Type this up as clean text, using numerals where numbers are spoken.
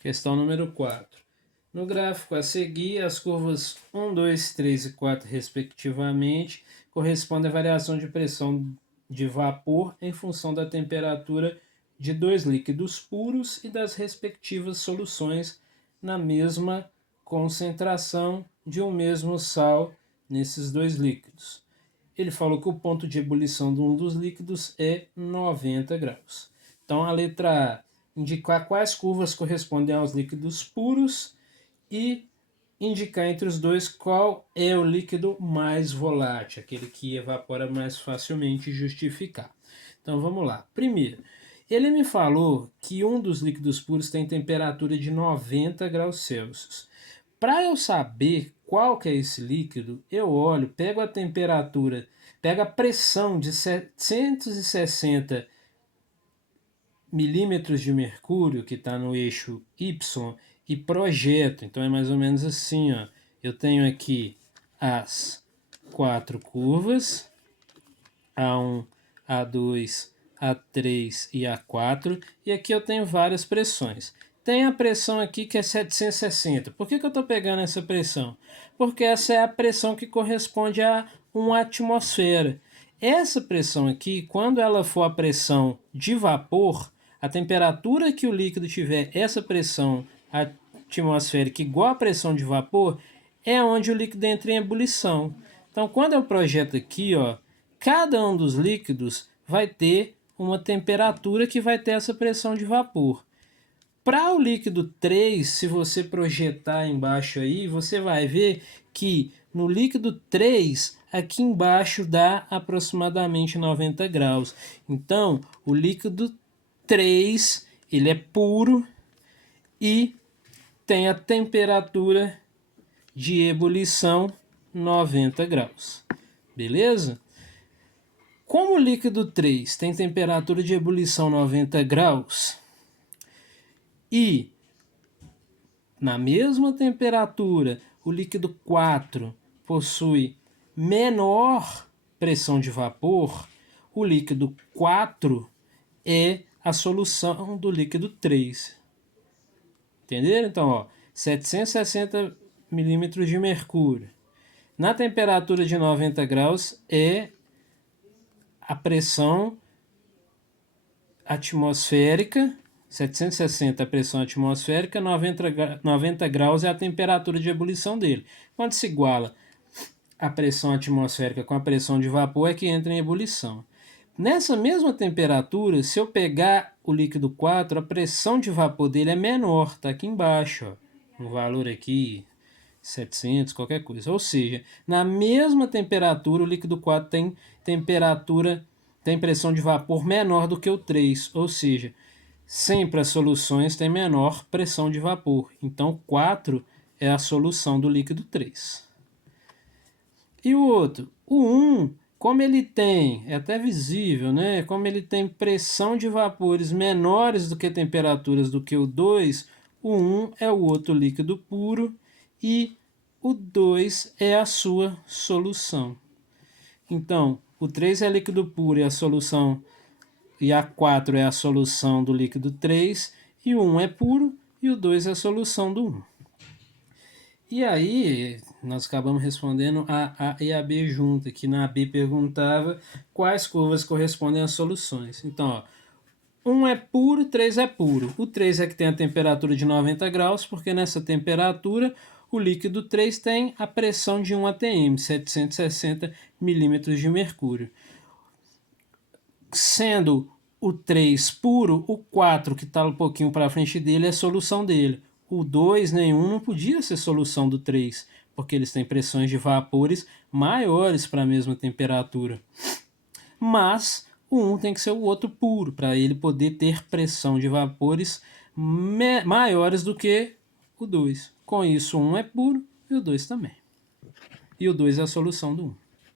Questão número 4. No gráfico a seguir, as curvas 1, 2, 3 e 4, respectivamente, correspondem à variação de pressão de vapor em função da temperatura de dois líquidos puros e das respectivas soluções na mesma concentração de um mesmo sal nesses dois líquidos. Ele falou que o ponto de ebulição de um dos líquidos é 90 graus. Então, a letra A, indicar quais curvas correspondem aos líquidos puros e indicar entre os dois qual é o líquido mais volátil, aquele que evapora mais facilmente, e justificar. Então, vamos lá. Primeiro, ele me falou que um dos líquidos puros tem temperatura de 90 graus Celsius. Para eu saber qual que é esse líquido, eu olho, pego a temperatura, pego a pressão de 760 milímetros de mercúrio, que está no eixo Y, e projeto. Então é mais ou menos assim, ó. Eu tenho aqui as quatro curvas, A1, A2, A3 e A4, e aqui eu tenho várias pressões. Tem a pressão aqui que é 760. Por que eu estou pegando essa pressão? Porque essa é a pressão que corresponde a uma atmosfera. Essa pressão aqui, quando ela for a pressão de vapor, a temperatura que o líquido tiver, essa pressão atmosférica igual à pressão de vapor, é onde o líquido entra em ebulição. Então, quando eu projeto aqui, ó, cada um dos líquidos vai ter uma temperatura que vai ter essa pressão de vapor. Para o líquido 3, se você projetar embaixo aí, você vai ver que no líquido 3, aqui embaixo dá aproximadamente 90 graus. Então, o líquido 3, ele é puro e tem a temperatura de ebulição 90 graus. Beleza? Como o líquido 3 tem temperatura de ebulição 90 graus e na mesma temperatura o líquido 4 possui menor pressão de vapor, o líquido 4 é a solução do líquido 3. Entenderam? Então, ó, 760 milímetros de mercúrio. Na temperatura de 90 graus é a pressão atmosférica, 760 é a pressão atmosférica, 90 graus é a temperatura de ebulição dele. Quando se iguala a pressão atmosférica com a pressão de vapor é que entra em ebulição. Nessa mesma temperatura, se eu pegar o líquido 4, a pressão de vapor dele é menor, está aqui embaixo, ó, um valor aqui, 700, qualquer coisa. Ou seja, na mesma temperatura, o líquido 4 tem pressão de vapor menor do que o 3, ou seja, sempre as soluções têm menor pressão de vapor. Então, 4 é a solução do líquido 3. E o outro, o 1, como ele tem, é até visível, né? Como ele tem pressão de vapores menores do que temperaturas do que o 2, o 1 é o outro líquido puro e o 2 é a sua solução. Então, o 3 é líquido puro e a solução, e a 4 é a solução do líquido 3, e o 1 é puro e o 2 é a solução do 1. E aí, nós acabamos respondendo a A e a B junto, que na B perguntava quais curvas correspondem às soluções. Então, ó, 1 é puro, 3 é puro. O 3 é que tem a temperatura de 90 graus, porque nessa temperatura o líquido 3 tem a pressão de 1 atm, 760 milímetros de mercúrio. Sendo o 3 puro, o 4 que está um pouquinho para frente dele é a solução dele. O 2 nenhum não podia ser solução do 3, porque eles têm pressões de vapores maiores para a mesma temperatura. Mas o 1 tem que ser o outro puro, para ele poder ter pressão de vapores maiores do que o 2. Com isso, o 1 é puro e o 2 também. E o 2 é a solução do 1.